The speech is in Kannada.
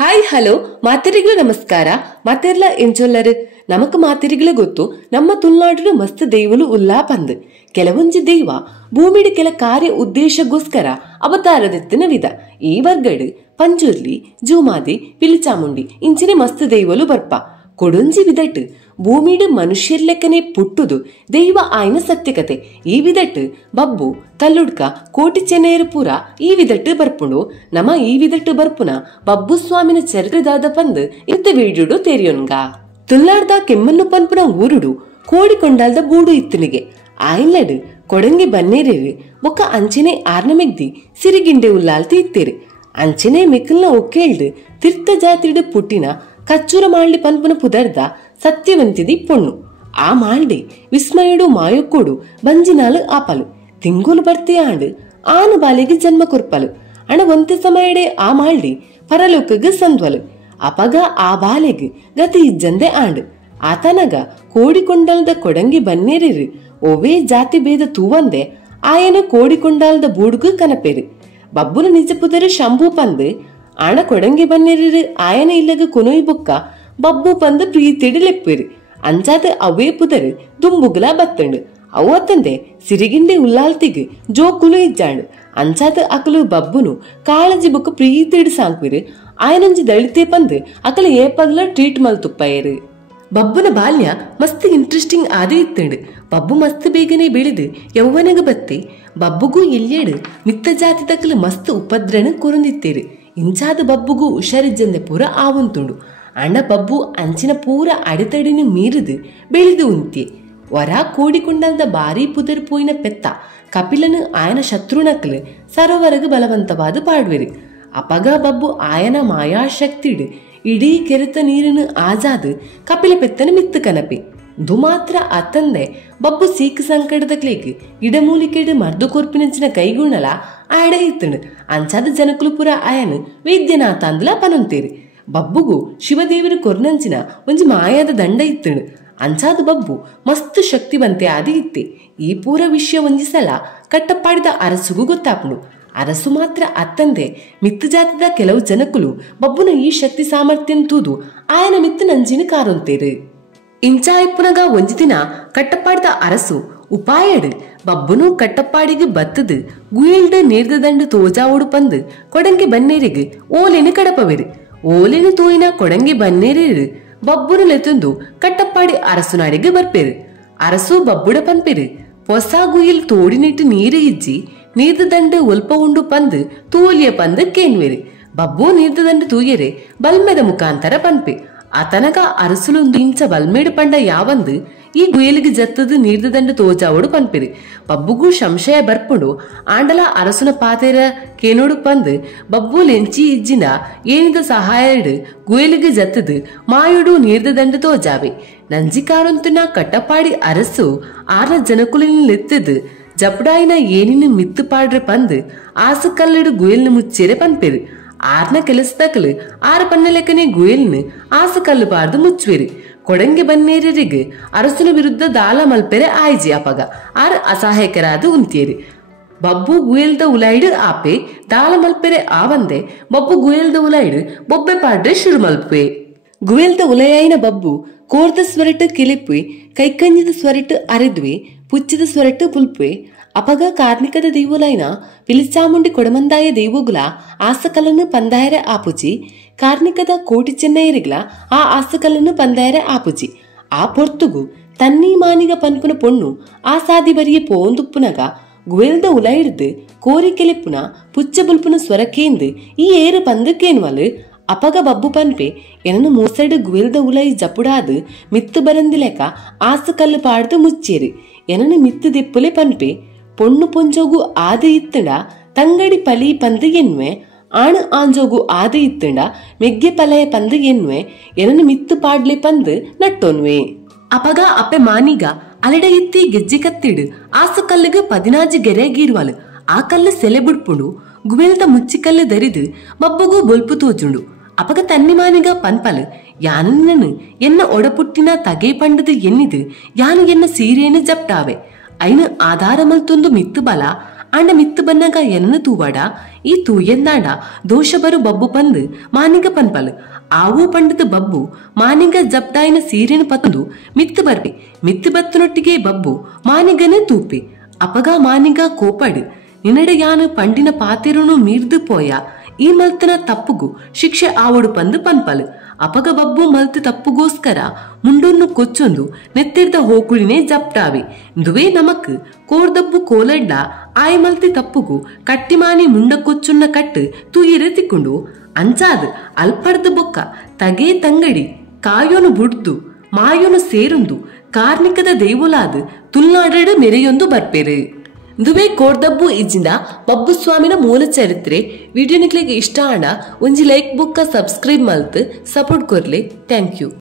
ಹಾಯ್ ಹಲೋ ಮಾತೆರಿಗಳು ನಮಸ್ಕಾರ. ಮಾತೆರ್ಲ ಎಂಚೊಲ್ಲರು ನಮಕ್ ಮಾತೆರಿಗಳು ಗೊತ್ತು. ನಮ್ಮ ತುಳುನಾಡಿನ ಮಸ್ತ್ ದೈವಲು ಉಲ್ಲಾ ಪಂದ್ ಕೆಲವೊಂಜಿ ದೈವ ಭೂಮಿಡ್ ಕೆಲ ಕಾರ್ಯ ಉದ್ದೇಶಗೋಸ್ಕರ ಅವತಾರದೆತ್ತಿನ ವಿಧ. ಈ ವರ್ಗಡ್ ಪಂಜುರ್ಲಿ, ಜೂಮಾದಿ, ಪಿಲಿಚಾಮುಂಡಿ ಇಂಚಿನ ಮಸ್ತ್ ದೈವಲು ಬರ್ಪ. ಕೊಡೊಂಜಿ ವಿದಟ್ ಭೂಮಿಡ್ ಮನುಷ್ಯರ್ ಲೆಕ್ಕನೆ ಪುಟ್ಟುದು ದೈವ ಆಯ್ನ ಸತ್ಯಕತೆ. ಈ ವಿದಟ್ ಬಬ್ಬು ಕಲ್ಲುಡ್ಕ ಕೋಟಿ ಚೆನ್ನೈರು ಪೂರ ಈ ವಿದಟ್ ಬರ್ಪುಂಡು. ನಮ ಈ ವಿದಟ್ ಬರ್ಪುನ ಬಬ್ಬು ಸ್ವಾಮಿನ ಚರಿತ್ರೆದಾದ ಪಂದ್ ಇಂತ ವೀಡಿಯೋಡು ತೆರಿಯೋನ್ಗ. ತುಳ್ನಾಡ್ದ ಕೆಮ್ಮನ್ನು ಪನ್ಪುನ ಊರುಡು ಕೋಡಿಕೊಂಡಾಲ್ದ ಬೂಡು ಇತ್ತನಿಗೆ ಆಯ್ಲಡ್ ಕೊಡಂಗಿ ಬನ್ನೇರೇರು ಬೊಕ್ಕ ಅಂಚನೆ ಆರ್ನ ಮೆಗ್ದಿ ಸಿರಿಗಿಂಡೆ ಉಲ್ಲಾಲ್ತಿ ಇತ್ತೇರು. ಅಂಚನೆ ಮೆಕ್ಕಲ್ನ ಒಕ್ಕೇಳ್ದು ತೀರ್ಥ ಜಾತಿಡ್ ಪುಟ್ಟಿನ ಕಚ್ಚೂರ ಮಾಳ್ಡಿ ಪನ್ಪುನ ಪುದರ್ದ ಸತ್ಯವಂತಿದಿ ಪೊಣ್ಣು. ಆ ಮಾಳ್ಡಿ ವಿಸ್ಮಯುಡು ಮಾಯೊಕ್ಕೋಡು ಬಂಜಿನಾಲು ಆಪಲು ತಿಂಗುಲು ಬರ್ತಿ ಆಂಡ್ ಆನು ಬಾಲಿಗೆ ಜನ್ಮ ಕೊರ್ಪಲು. ಅಣ ಒಂತೆ ಸಮಯಡೆ ಆ ಮಾಳ್ಡಿ ಪರಲೋಕಗ್ ಸಂದ್ವಲು. ಅಪಗ ಆ ಬಾಲೆಗ್ ಗತಿ ಇಜ್ಜಂದೆ ಆಂಡ್ ಆತನಗ ಕೋಡಿಕೊಂಡಲ್ದ ಕೊಡಂಗಿ ಬನ್ನೇರಿರು ಒವೇ ಜಾತಿ ಭೇದ ತೂವಂದೆ ಆಯನ ಕೋಡಿಕೊಂಡಾಲ್ದ ಬೂಡುಗು ಕನಪೇರು. ಬಬ್ಬುನ ನಿಜ ಪುದರು ಶಂಭು ಪಂದ್ ಆಣ ಕೊಡಂಗಿ ಬನ್ನೇರಿರು ಆಯನ ಇಲ್ಲಗ ಕೊನೊಯ್ ಬುಕ್ಕ ಬಬ್ಬು ಪಂದ್ ಪ್ರೀತಿಡಿ ಲೆಪ್ಪೇರು. ಅಂಚಾದ ಅವೇ ಪುದರು ದುಂಬುಗ್ಲ ಬತ್ತಂಡು ಅವತ್ತಂದೆ ಸಿರಿಗಿಂಡೆ ಉಲ್ಲಾಲ್ತಿಗ್ ಜೋಕುಲು ಇಜ್ಜಾಂಡು. ಅಂಚಾದ ಅಕಲು ಬಬ್ಬುನು ಕಾಳಜಿ ಬುಕ್ಕ ಪ್ರೀತಿಡ್ ಸಾಂಕ್ವಿರು ಆಯನೊಂಜಿ ದಳಿತೆ ಪಂದ್ ಅಕಲ ಏಪಗ್ಲ ಟ್ರೀಟ್ ಮಲ್ ತುಪ್ಪಯರು. ಬಬ್ಬುನ ಬಾಲ್ಯ ಮಸ್ತ್ ಇಂಟ್ರೆಸ್ಟಿಂಗ್ ಆದ ಇತ್ತಂಡು. ಬಬ್ಬು ಮಸ್ತ್ ಬೇಗನೆ ಬೆಳೆದು ಯೌವನಗ ಬತ್ತಿ ಬಬ್ಬುಗೂ ಇಲ್ಲೇಡು ಮಿತ್ತ ಜಾತಿ ತಕ್ಕಲು ಮಸ್ತ್ ಉಪದ್ರಣ ಕೊರಂದಿತ್ತೇರು. ಇಂಚಾದ ಬಬ್ಬುಗೂ ಹುಷಾರಿಜ್ಜಂದೆ ಪೂರ ಆವಂತುಂಡು. ಅಣ್ಣ ಬಬ್ಬು ಅಂಚಿನ ಪೂರ ಅಡೆತಡಿನ ಮೀರಿದು ಬೆಳೆದು ಉಂತಿ ವರ ಕೋಡಿಕೊಂಡಲ್ದ ಬಾರಿ ಪುದರ್ ಪೋಯಿನ ಪೆತ್ತ ಕಪಿಲನು ಆಯನ ಶತ್ರುನಕ್ಲು ಸರೋವರಗ ಬಲವಂತವಾದ ಪಾಡ್ವೆರು. ಅಪಗ ಬಬ್ಬು ಆಯನ ಮಾಯಾಶಕ್ತಿಡ್ ಇಡೀ ಕೆರೆತ ನೀರಿನ ಆಜಾದ್ ಕಪಿಲ ಪೆತ್ತನ ಮಿತ್ತು ಕನಪಿ. ದುಮಾತ್ರ ಅತ್ತಂದೆ ಬಬ್ಬು ಸೀಕ್ ಸಂಕಟದಕ್ಲೇಕ್ ಗಿಡಮೂಲಿಕೆಡ್ ಮರ್ದು ಕೊರ್ಪಿನಂಚಿನ ಕೈಗುಣಲ ಆಡ ಇತ್ತಂಡು. ಅಂಚಾದ ಜನಕುಲು ಪುರ ಆಯನ ವೈದ್ಯನಾಥ ಅಂದ್ಲ ಪನಂತೇರಿ. ಬಬ್ಬುಗೂ ಶಿವದೇವರು ಕೊರ್ನಂಚಿನ ಒಂಜಿ ಮಾಯಾದ ದಂಡ ಇತ್ತಂಡು. ಅಂಚಾದ ಬಬ್ಬು ಮಸ್ತ್ ಶಕ್ತಿವಂತೆ ಆದಿ ಇತ್ತೆ. ಈ ಪೂರ ವಿಷಯ ಒಂಜಿ ಸಲ ಕಟ್ಟಪಾಡಿದ ಅರಸುಗೂ ಗೊತ್ತಾಪುಂಡು. ಅರಸು ಮಾತ್ರ ಅತ್ತಂದೆ ಮಿತ್ತು ಜಾತಿದ ಕೆಲವು ಜನಕುಲು ಬಬ್ಬುನ ಈ ಶಕ್ತಿ ಸಾಮರ್ಥ್ಯನ್ ತೂದು ಆಯನ ಮಿತ್ತು ನಂಜಿನ ಕಾರೊಂತೇರು. ಇಂಚಾಯ್ಪುನಗ ಒಂಜಿ ದಿನ ಕಟ್ಟಪಾಡಿದ ಅರಸು ಉಪಾಯಡ್ ಬಬ್ಬುನು ಕಟ್ಟಪ್ಪಾಡಿಗೆ ಬತ್ತದು ಗುಯಿಲ್ಡ್ ನೀರ್ದ ದಂಡು ತೋಜಾವೋಡು ಪಂದ್ ಕೊಡಂಗಿ ಬನ್ನೇರಿಗೆ ಓಲೆನು ಕಡಪವೆರು. ಓಲೆನು ತೂಯಿನ ಕೊಡಂಗಿ ಬನ್ನೇರೇರು ಬಬ್ಬುನು ಲೆತುಂದು ಕಟ್ಟಪ್ಪಾಡಿ ಅರಸುನಾಡಿಗೆ ಬರ್ಪೇರು. ಅರಸು ಬಬ್ಬುಡ ಪನ್ಪೇರು ಹೊಸ ಗುಯಿಲ್ ತೋಡಿನಿಟ್ಟು ನೀರು ಇಜ್ಜಿ ನೀರ್ದ ದಂಡು ಒಲ್ಪ ಉಂಡು ಪಂದ್ ತೂಲಿಯ ಪಂದ್ ಕೇನ್ವೇರು. ಬಬ್ಬು ನೀರ್ದ ದಂಡು ತೂಯರೆ ಬಲ್ಮೆದ ಮುಖಾಂತರ ಪನ್ಪೆ. ಆತನಗ ಅರಸುಲೊಂದು ಇಂಚ ಬಲ್ಮೇಡು ಪಂಡ ಯಾವಂದು ಈ ಗುಯಲಿಗೆ ಜತ್ತದು ನೀರ್ದ ದಂಡು ತೋಜಾವೋಡು ಪನ್ಪೇರು. ಬಬ್ಬುಗೂ ಸಂಶಯ ಬರ್ಪುಂಡು ಆಂಡಲ ಅರಸುನ ಪಾತೆರ ಕೇನೋಡು ಪಂದ್ ಬಬ್ಬು ಲೆಂಚಿ ಇಜ್ಜಿನ ಏನಿದ ಸಹಾಯಡ್ ಗುಯಲಿಗೆ ಜತ್ತದು ಮಾಯುಡು ನೀರ್ದ ದಂಡು ತೋಜಾವೆ. ನಂಜಿಕಾರೊಂತುನ ಕಟ್ಟಪಾಡಿ ಅರಸು ಆರ್ನ ಜನಕುಲಿನ ಲೆತ್ತದು ಜಪಡಾಯಿನ ಏನಿನ ಮಿತ್ತು ಪಾಡ್ರೆ ಪಂದ್ ಆಸು ಕಲ್ಲಡು ಗುಯಲ್ನ ಮುಚ್ಚೇರೆ ಪನ್ಪೇರು. ಆರ್ನ ಕೆಲಸದಕಲು ಆರ ಪನ್ನ ಲೆಕ್ಕನೆ ಗುಯಲ್ನ ಆಸು ಕಲ್ಲು ಪಾರ್ದು ಮುಚ್ಚುವೆರು. ಕೊಡಂಗಿ ಬನ್ನೇರಿಗೆ ಅರಸುನ ವಿರುದ್ಧ ದಾಲ ಮಲ್ಪೆರೆ ಆಯ್ಜಿ ಅಪಗ ಆರ್ ಅಸಹಾಯಕರಾದ ಉಂತೇರು. ಬಬ್ಬು ಗುಯಲ್ದ ಉಲಾಯ್ಡ್ ಆಪೆ ದಾಲ ಮಲ್ಪೆರೆ ಆವಂದೆ ಬಬ್ಬು ಗುಯಲ್ದ ಉಲಾಯ್ಡ್ ಬೊಬ್ಬೆ ಪಾಡ್ರೆ ಶುರು ಮಲ್ಪೆ. ಗುಯಲ್ದ ಉಲಯಾಯಿನ ಬಬ್ಬು ಕೋರ್ದ ಸ್ವರಟ್ಟು ಕಿಲಿಪುವೆ ಕೈಕಂಜಿದ ಸ್ವರಟ್ಟು ಅರೆದ್ವೆ ಪುಚ್ಚಿದ ಸ್ವರಟ್ಟು ಪುಲ್ಪುವೆ. ಅಪಗ ಕಾರ್ಣಿಕದ ದೈವುಲೈನ ಪಿಲಿಚಾಮುಂಡಿ ಕೊಡಮಂದಾಯ ದೈವಗುಲ ಆಸಕಲನ್ನು ಪಂದಾಯರೆ ಆಪುಜಿ ಕಾರ್ಣಿಕದ ಕೋಟಿ ಚೆನ್ನೈರಿಗ್ಲ ಆ ಆಸಕಲನ್ನು ಪಂದಾಯರೆ ಆಪುಜಿ. ಆ ಪೊರ್ತುಗು ತನ್ನೀ ಮಾನಿಗ ಪನ್ಪುನ ಪೊಣ್ಣು ಆ ಸಾದಿ ಬರಿಯ ಪೋಂದುಪ್ಪುನಗ ಗುಯಲ್ದ ಉಲೈಡ್ದು ಕೋರಿ ಕೆಲಿಪುನ ಪುಚ್ಚ ಬುಲ್ಪುನ ಸ್ವರಕೇಂದು ಈ ಏರು ಪಂದು ಕೇನ್ವಲು. ಅಪಗ ಬಬ್ಬು ಪನ್ಪೆ ಎನನು ಮೋಸಡು ಗುಯಲ್ದ ಉಲೈ ಜಪುಡಾದು ಮಿತ್ತು ಬರಂದಿಲೆಕ ಆಸು ಕಲ್ಲು ಪಾಡ್ದು ಮುಚ್ಚೇರು. ಎನನು ಮಿತ್ತು ದೆಪ್ಪುಲೆ ಪನ್ಪೆ பொண்ணு பொஞ்சோகு ஆது இத்துண்டா தங்கடி பலி பந்து என்வே ஆணு ஆஞ்சோகு ஆது இத்துண்டா மெಗ್ಗೆ பலைய பந்து என்வே எனನು ಮಿತ್ತು ಪಾಡ್ಲೆ ಪಂದ್ ನಟ್ಟೊನ್ವೆ. ಅಪಗ ಅಪ್ಪೆ ಮಾನಿಗ ಅಲೆಡ ಇತ್ತಿ ಗೆಜ್ಜೆ ಕತ್ತಿಡು ಆಸು ಕಲ್ಲಿಗೆ 16 ಗೆರೆ ಗೀರ್ವಾಲು. ಆ ಕಲ್ಲು ಸೆಲೆ ಬಿಡ್ಪುಂಡು ಗುವೆಲ್ದ ಮುಚ್ಚಿ ಕಲ್ಲು ದರಿದು ಬಬ್ಬಗೂ ಬೊಲ್ಪು ತೋಜುಂಡು. ಅಪಗ ತನ್ನಿ ಮಾನಿಗ ಪನ್ಪಲು ಯಾನನ್ನು ಎನ್ನ ಒಡಪುಟ್ಟಿನ ತಗೆ ಪಂಡದು ಎನ್ನಿದು ಯಾನು ಎನ್ನ ಸೀರೆಯನ್ನು ಜಪ್ಟಾವೆ. ಐನು ಆಧಾರ ಮಲ್ತೊಂದು ಮಿತ್ತು ಬಲ ಆಂಡ ಮಿತ್ತು ಬನ್ನಗ ಎನನ ತೂವಾಡ ಈ ತೂಯಂದಾಂಡ ದೋಷ ಬರು ಬಬ್ಬು ಪಂದು ಮಾನಿಗ ಪನ್ಪಲು ಆವೂ ಪಂಡದ ಬಬ್ಬು ಮಾನಿಗ ಜಪ್ದಾಯಿನ ಸೀರೆನ ಪತ್ತಂದು ಮಿತ್ತು ಬರ್ಪೆ ಮಿತ್ತು ಬತ್ತನೊಟ್ಟಿಗೆ ಬಬ್ಬು ಮಾನಿಗನೇ ತೂಪೆ ಅಪಗ ಮಾನಿಗ ಕೋಪಡು ನಿನಡೆ ಯಾನು ಪಂಡಿನ ಪಾತಿರುನು ಮೀರ್ದು ಪೋಯ ಈ ಮಲ್ತನ ತಪ್ಪುಗು ಶಿಕ್ಷೆ ಆವಡು ಪಂದು ಪನ್ಪಲು ಅಪಗ ಬಬ್ಬು ಮಲ್ತು ತಪ್ಪುಗೋಸ್ಕರ ಮುಂಡೊನ್ನು ಕೊಚ್ಚೊಂದು ನೆತ್ತಿರ್ದ ಹೋಕುಳಿನೇ ಜಪ್ಟಾವೆ ದುವೇ ನಮಕ್ ಕೋರ್ದಬ್ಬು ಕೋಲಡ್ಡ ಆಯ್ ಮಲ್ತಿ ತಪ್ಪುಗು ಕಟ್ಟಿಮಾನಿ ಮುಂಡ ಕೊಚ್ಚುನ್ನ ಕಟ್ಟು ತೂಯಿರೆ ತಿಕ್ಕೊಂಡು ಅಂಚಾದ್ ಅಲ್ಪಡ್ದ ಬೊಕ್ಕ ತಗೇ ತಂಗಡಿ ಕಾಯೋನು ಬುಡ್ದು ಮಾಯೋನು ಸೇರುಂದು ಕಾರ್ಣಿಕದ ದೇವುಲಾದ್ ತುಲ್ನಾಡಡು ಮೆರೆಯೊಂದು ಬರ್ಪೇರು ದುವೇ ಕೋರ್ದಬ್ಬು ಇಜ್ಜಿಂದ ಬಬ್ಬು ಸ್ವಾಮಿನ ಮೂಲ ಚರಿತ್ರೆ ವಿಡಿಯೋ ನಿಕ್ಲಿಗೆ ಇಷ್ಟ ಆಂಡ ಒಂಜಿ ಲೈಕ್ ಬುಕ್ಕ ಸಬ್ಸ್ಕ್ರೈಬ್ ಮಲ್ತ್ ಸಪೋರ್ಟ್ ಕೊರ್ಲೆ ಥ್ಯಾಂಕ್ ಯು.